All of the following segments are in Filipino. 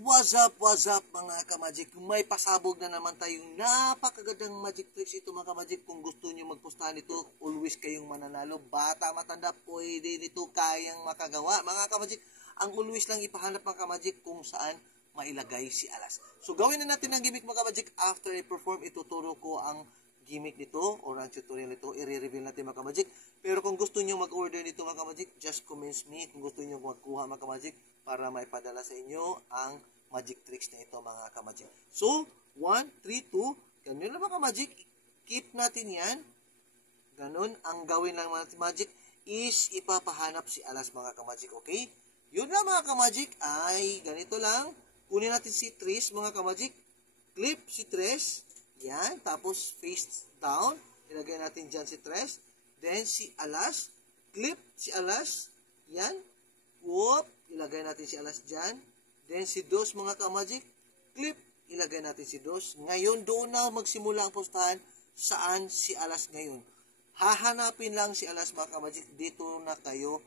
What's up mga ka-magic? May pasabog na naman tayong napakagandang magic tricks ito mga ka-magic. Kung gusto nyo magpustahan ito, always kayong mananalo. Bata, matanda, pwede nito kayang makagawa. Mga ka-magic, ang always lang ipahanap mga ka-magic kung saan mailagay si alas. So gawin na natin ang gimmick mga ka-magic. After i-perform, ituturo ko ang gimmick nito or ang tutorial nito. I-reveal natin mga ka-magic. Pero kung gusto nyo mag-order nito mga ka-magic, just comment me kung gusto nyo magkuha mga ka-magic para maipadala sa inyo ang magic tricks na ito mga ka-magic. So, 1, 3, 2, ganun na mga ka-magic. Keep natin yan. Ganun, ang gawin lang mga magic is ipapahanap si alas mga ka-magic, okay? Yun na mga ka-magic ay ganito lang. Kunin natin si Tris mga ka-magic. Clip si Tres. Yan, tapos face down. Ilagay natin dyan si Tres. Then si alas. Clip si alas. Yan. Whoop. Ilagay natin si alas dyan. Then si Dos mga ka-magic. Clip. Ilagay natin si Dos. Ngayon doon na magsimula ang pustahan saan si alas ngayon. Hahanapin lang si alas mga ka-magic. Dito na kayo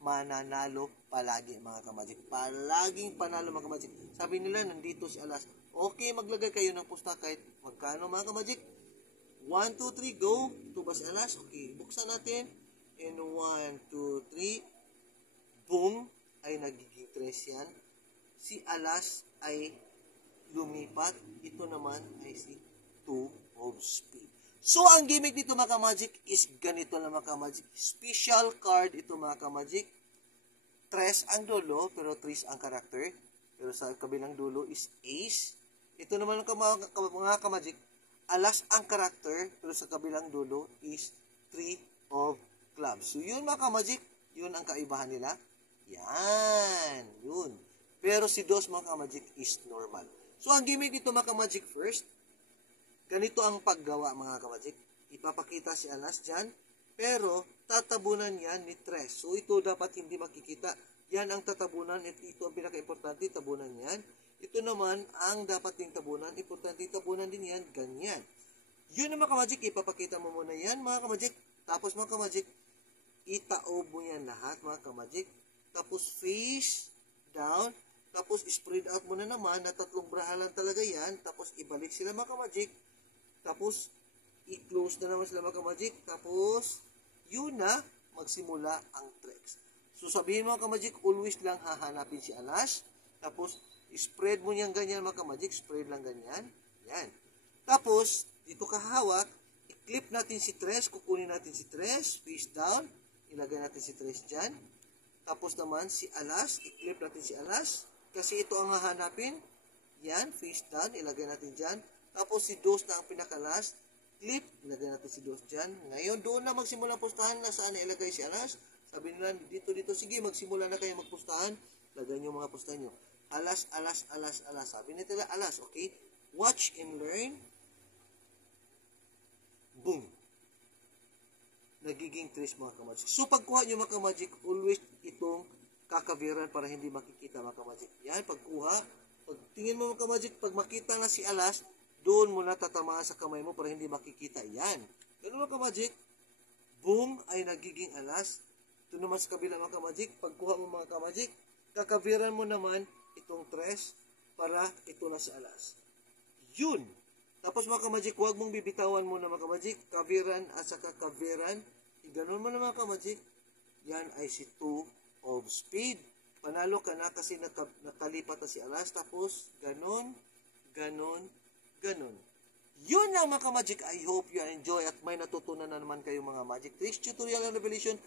mananalo palagi mga ka-magic. Palaging panalo mga ka-magic. Sabi nila nandito si alas. Okay, maglagay kayo ng pusta kahit magkano mga ka-magic. 1, 2, 3, go. Ito ba si alas? Okay, buksan natin. And 1, 2, 3. Boom. Ay nagiging 3 yan. Si alas ay lumipat. Ito naman ay si 2 of speed. So, ang gimmick dito mga ka-magic is ganito lang mga ka-magic. Special card ito mga ka-magic. 3 ang dulo, pero 3 ang karakter. Pero sa kabilang dulo is ace. Ito naman mga ka-magic. Alas ang karakter, pero sa kabilang dulo is 3 of clubs. So, yun mga ka-magic. Yun ang kaibahan nila. Yan. Yun. Pero si Dos mga ka-magic is normal. So, ang gimmick dito mga ka-magic first. Ganito ang paggawa mga ka-magic. Ipapakita si alas dyan. Pero, tatabunan yan ni Tres. So, ito dapat hindi makikita. Yan ang tatabunan. Ito ang pinaka-importante. Tabunan yan. Ito naman ang dapat ding tabunan. Importante tabunan din yan. Ganyan. Yun na mga ka-magic. Ipapakita mo muna yan mga ka-magic. Tapos mga ka-magic, itaob mo yan lahat mga ka-magic. Tapos face down. Tapos spread out mo na naman na 3 brahalan talaga yan. Tapos ibalik sila mga ka-magic. Tapos i-close na naman sila mga ka-magic. Tapos yun na magsimula ang tricks. So sabihin mo mga ka-magic, always lang hahanapin si alas. Tapos spread mo niyang ganyan mga ka-magic. Spread lang ganyan. Yan. Tapos dito kahawak, i-clip natin si Tres. Kukunin natin si Tres. Face down. Ilagay natin si Tres dyan. Tapos naman si alas, i-clip natin si alas. Kasi ito ang hahanapin. Yan, face down, ilagay natin dyan. Tapos si Dos na ang pinakalas. Clip, ilagay natin si Dos dyan. Ngayon, doon na magsimula pustahan na saan ilagay si alas. Sabi nila, dito. Sige, magsimula na kayo magpustahan. Lagay nyo mga pustahan nyo. Alas. Sabi nila, alas, okay? Watch and learn. Boom. Nagiging 3 mga ka-magic. So, pagkuha nyo mga ka-magic, always itong kakaviran para hindi makikita mga ka-magic. Yan, pagkuha. Pag tingin mo mga ka-magic, pag makita na si alas, doon mo na tatamaan sa kamay mo para hindi makikita. Yan. Ganun mga ka-magic, boom, ay nagiging alas. Ito naman sa kabila mga ka-magic, pagkuha mo mga ka-magic, kakaviran mo naman itong 3 para ito na si alas. Yun. Tapos mga ka-magic, huwag mong bibitawan mo na mga ka-magic, kaviran at saka kaviran. Ganun mo na mga ka-magic. Yan ay si 2 of speed. Panalo ka na kasi nakalipat na si alas. Tapos, ganun. Yun lang mga ka-magic. I hope you enjoy at may natutunan na naman kayo mga magic tricks, tutorial, and revelation.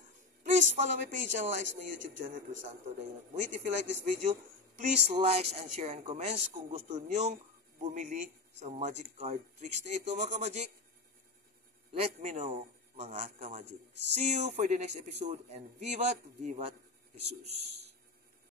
Please follow my page and like my YouTube channel, Crisanto Dayanag Muhit. If you like this video, please like and share and comments kung gusto nyong bumili sa magic card tricks na ito mga ka-magic. Let me know mga ka-magic. See you for the next episode and Vivat Jesus!